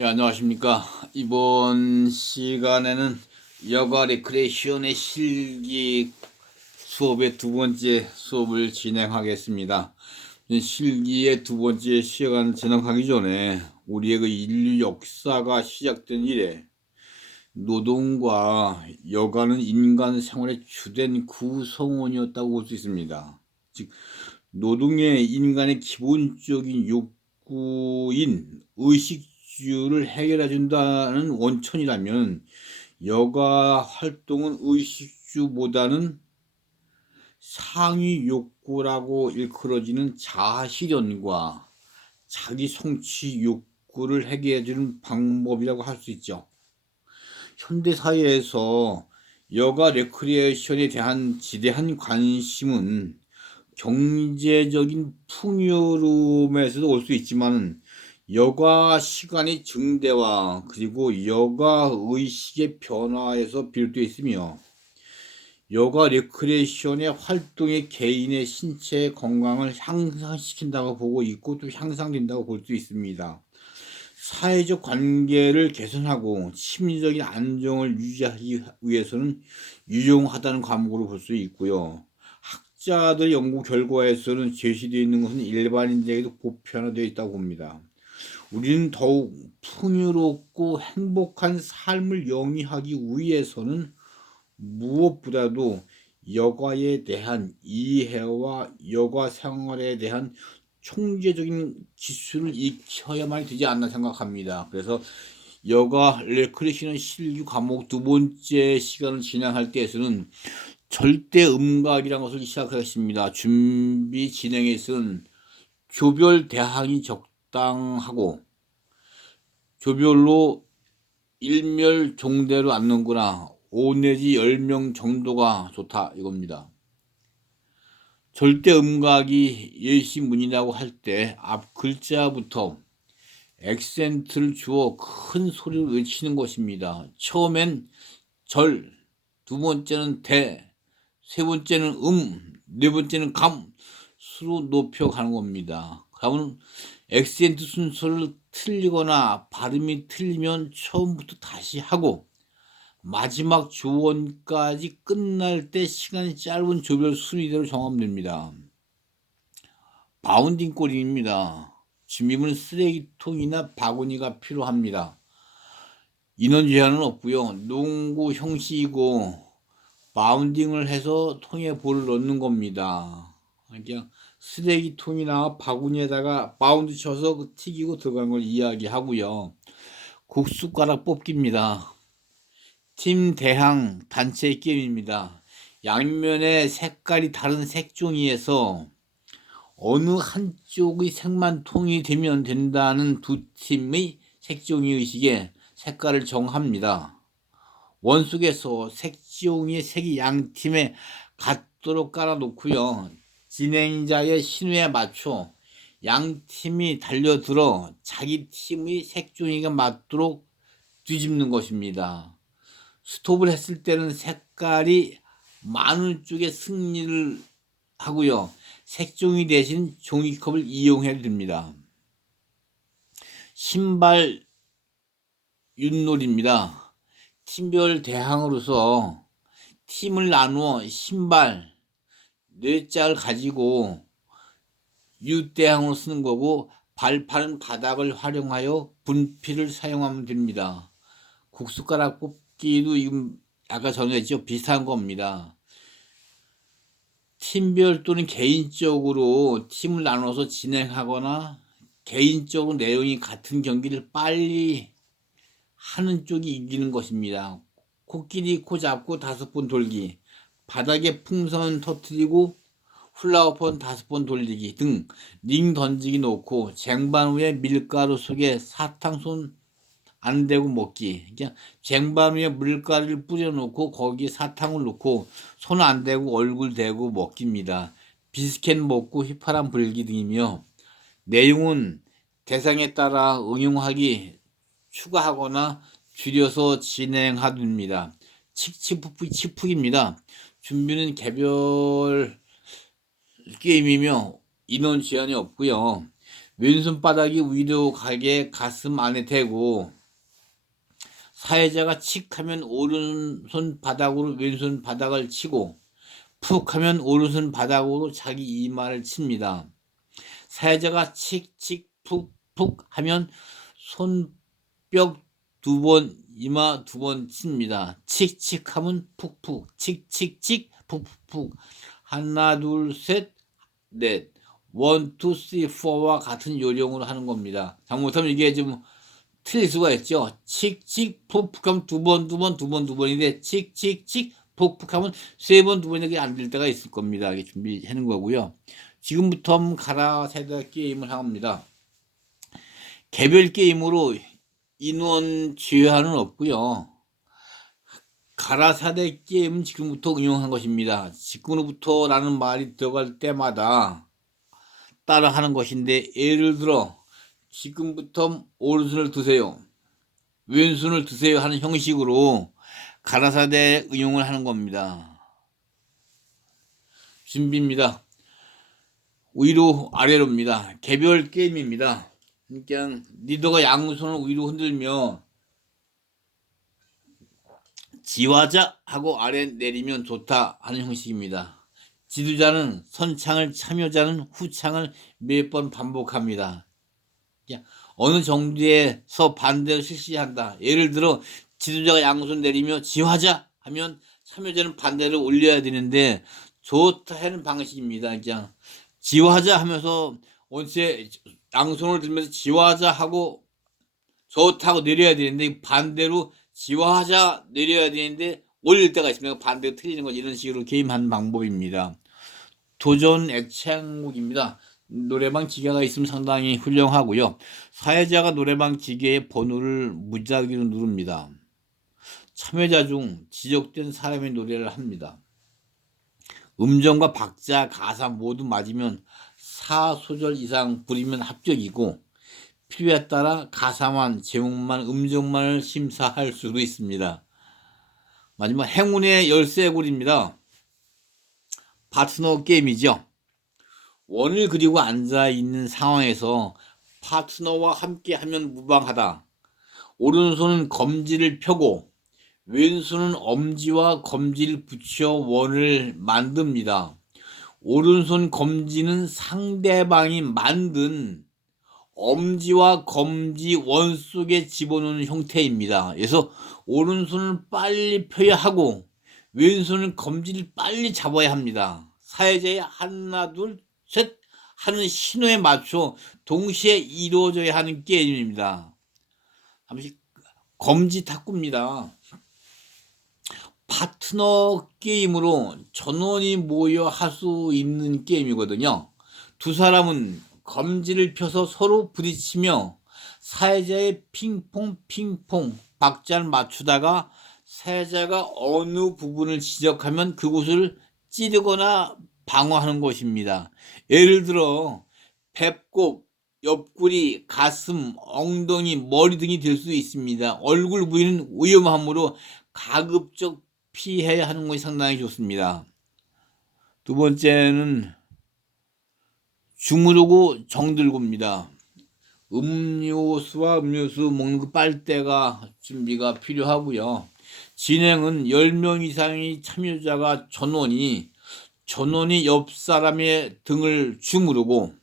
네, 안녕하십니까. 이번 시간에는 여가 레크레이션의 실기 수업의 두 번째 수업을 진행하겠습니다. 실기의 두 번째 시간 진행하기 전에 우리의 그 인류 역사가 시작된 이래 노동과 여가는 인간 생활의 주된 구성원이었다고 볼 수 있습니다. 즉, 노동의 인간의 기본적인 욕구인 의식주를 해결해 준다는 원천이라면 여가 활동은 의식주보다는 상위 욕구라고 일컬어지는 자아실현과 자기 성취 욕구를 해결해 주는 방법이라고 할 수 있죠. 현대 사회에서 여가 레크리에이션에 대한 지대한 관심은 경제적인 풍요로움에서도 올 수 있지만 여가 시간의 증대와 그리고 여가 의식의 변화에서 비롯되어 있으며 여가 레크레이션의 활동이 개인의 신체 건강을 향상시킨다고 보고 있고 또 향상된다고 볼 수 있습니다. 사회적 관계를 개선하고 심리적인 안정을 유지하기 위해서는 유용하다는 과목으로 볼 수 있고요. 학자들 연구 결과에서는 제시되어 있는 것은 일반인들에게도 보편화되어 있다고 봅니다. 우리는 더욱 풍요롭고 행복한 삶을 영위하기 위해서는 무엇보다도 여가에 대한 이해와 여가 생활에 대한 총체적인 기술을 익혀야만 되지 않나 생각합니다. 그래서 여가 레크레이션 실기 과목 두 번째 시간을 진행할 때에서는 절대 음각이라는 것을 시작하겠습니다. 준비 진행에서는 조별 대항이 적당하고 조별로 일멸종대로 앉는구나. 5 내지 10명 정도가 좋다 이겁니다. 절대 음각이 예시문이라고 할 때 앞 글자부터 액센트를 주어 큰 소리로 외치는 것입니다. 처음엔 절, 두 번째는 대, 세 번째는 네 번째는 감 수로 높여가는 겁니다. 그러면 액센트 순서를 틀리거나 발음이 틀리면 처음부터 다시 하고 마지막 조언까지 끝날 때 시간이 짧은 조별 순위대로 정하됩니다. 바운딩 꼴입니다. 준비물은 쓰레기통이나 바구니가 필요합니다. 인원 제한은 없고요. 농구 형식이고 바운딩을 해서 통에 볼을 넣는 겁니다. 그냥 쓰레기통이나 바구니에다가 바운드 쳐서 튀기고 들어가는 걸 이야기하고요. 국숫가락 뽑기입니다. 팀 대항 단체 게임입니다. 양면의 색깔이 다른 색종이에서 어느 한쪽의 색만 통일되면 된다는 두 팀의 색종이 의식에 색깔을 정합니다. 원속에서 색종이의 색이 양 팀에 같도록 깔아놓고요. 진행자의 신호에 맞춰 양 팀이 달려들어 자기 팀의 색종이가 맞도록 뒤집는 것입니다. 스톱을 했을 때는 색깔이 많은 쪽에 승리를 하고요. 색종이 대신 종이컵을 이용해도 됩니다. 신발 윷놀이입니다. 팀별 대항으로서 팀을 나누어 신발 4짝을 가지고 윷대항으로 쓰는 거고 발파는 바닥을 활용하여 분필을 사용하면 됩니다. 국숫가락 뽑기도 지금 아까 전에 했죠. 비슷한 겁니다. 팀별 또는 개인적으로 팀을 나눠서 진행하거나 개인적으로 내용이 같은 경기를 빨리 하는 쪽이 이기는 것입니다. 코끼리 코 잡고 5번 돌기, 바닥에 풍선 터뜨리고 훌라후프 5번 돌리기 등 링 던지기 놓고 쟁반 위에 밀가루 속에 사탕 손 안 대고 먹기. 그냥 쟁반 위에 물가루를 뿌려놓고 거기에 사탕을 넣고 손 안 대고 얼굴 대고 먹기입니다. 비스켓 먹고 휘파람 불기 등이며 내용은 대상에 따라 응용하기 추가하거나 줄여서 진행합니다. 칙칙푹푹입니다. 준비는 개별 게임이며 인원 제한이 없고요. 왼손바닥이 위로 가게 가슴 안에 대고 사회자가 칙 하면 오른손 바닥으로 왼손 바닥을 치고 푹 하면 오른손 바닥으로 자기 이마를 칩니다. 사회자가 칙칙 푹푹 하면 손뼉 2번, 이마 2번 칩니다. 칙칙 하면 푹푹, 칙칙칙 푹푹. 하나, 둘, 셋, 넷. 1, 2, 3, 4와 같은 요령으로 하는 겁니다. 잘못하면 이게 좀 틀릴 수가 있죠. 칙칙 푹푹 하면 2번, 2번, 2번, 2번인데 칙칙칙 푹푹 하면 3번, 2번이 안 될 때가 있을 겁니다. 이게 준비하는 거고요. 지금부터 가라 세대 게임을 합니다. 개별 게임으로 인원 제한은 없고요. 가라사대 게임은 지금부터 응용한 것입니다. 지금부터라는 말이 들어갈 때마다 따라 하는 것인데, 예를 들어 지금부터 오른손을 드세요, 왼손을 드세요 하는 형식으로 가라사대 응용을 하는 겁니다. 준비입니다. 위로 아래로입니다. 개별 게임입니다. 그러니까 리더가 양손을 위로 흔들며 지화자 하고 아래 내리면 좋다 하는 형식입니다. 지도자는 선창을, 참여자는 후창을 몇 번 반복합니다. 어느 정도에서 반대로 실시한다. 예를 들어 지도자가 양손 내리며 지화자 하면 참여자는 반대로 올려야 되는데 좋다 하는 방식입니다. 그냥 지화자 하면서 원체 양손을 들면서 지화자 하고 좋다고 내려야 되는데 반대로 지화하자 내려야 되는데 올릴 때가 있습니다. 반대로 틀리는 것, 이런 식으로 게임하는 방법입니다. 도전 액체항목입니다. 노래방 기계가 있으면 상당히 훌륭하고요. 사회자가 노래방 기계의 번호를 무작위로 누릅니다. 참여자 중 지적된 사람의 노래를 합니다. 음정과 박자, 가사 모두 맞으면 4소절 이상 부르면 합격이고, 필요에 따라 가사만, 제목만, 음정만을 심사할 수도 있습니다. 마지막 행운의 열쇠고리입니다. 파트너 게임이죠. 원을 그리고 앉아있는 상황에서 파트너와 함께 하면 무방하다. 오른손은 검지를 펴고 왼손은 엄지와 검지를 붙여 원을 만듭니다. 오른손 검지는 상대방이 만든 엄지와 검지 원 속에 집어넣는 형태입니다. 그래서 오른손을 빨리 펴야 하고 왼손은 검지를 빨리 잡아야 합니다. 사회자의 하나 둘 셋 하는 신호에 맞춰 동시에 이루어져야 하는 게임입니다. 잠시 검지 탁구입니다. 파트너 게임으로 전원이 모여 할 수 있는 게임이거든요. 두 사람은 검지를 펴서 서로 부딪히며 사회자의 핑퐁 박자를 맞추다가 사회자가 어느 부분을 지적하면 그곳을 찌르거나 방어하는 것입니다. 예를 들어 배꼽, 옆구리, 가슴, 엉덩이, 머리 등이 될 수 있습니다. 얼굴 부위는 위험하므로 가급적 피해야 하는 것이 상당히 좋습니다. 두 번째는 주무르고 정들고입니다. 음료수와 음료수 먹는 그 빨대가 준비가 필요하고요. 진행은 10명 이상의 참여자가 전원이 옆 사람의 등을 주무르고